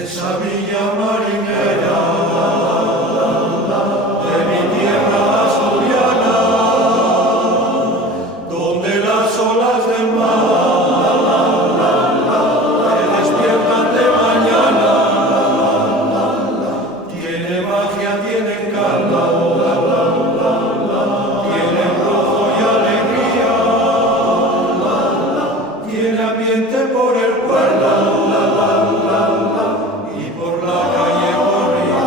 esa villa marinera de mi tierra asturiana, donde las olas del mar me despiertan de mañana, tiene magia, tiene encanto, tiene embrujo y alegría, tiene ambiente por el pueblo y por la calle corrida.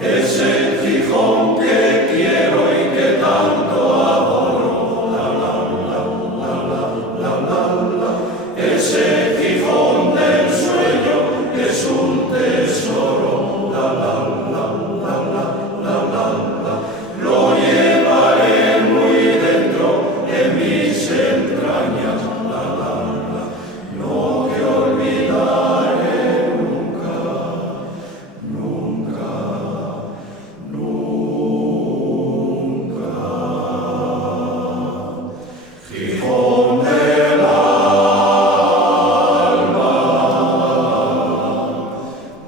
Ese Gijón que quiero y que tanto adoro. Ese Gijón del sueño es un tesoro. Lo llevaré muy dentro de mis entrañas. No te olvidaré nunca, nunca, nunca. Gijón del alma,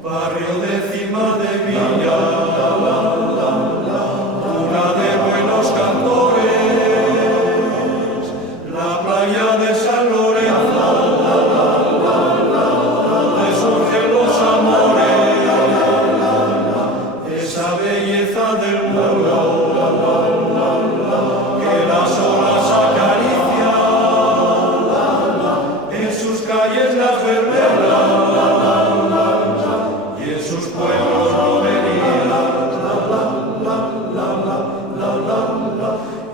barrio de cima de Villa, cuna de buenos cantores, la playa de San Lorenzo, donde surgen los amores, esa belleza del mundo que las olas acarician, en sus calles las verbenas y en sus pueblos romerías.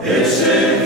Ese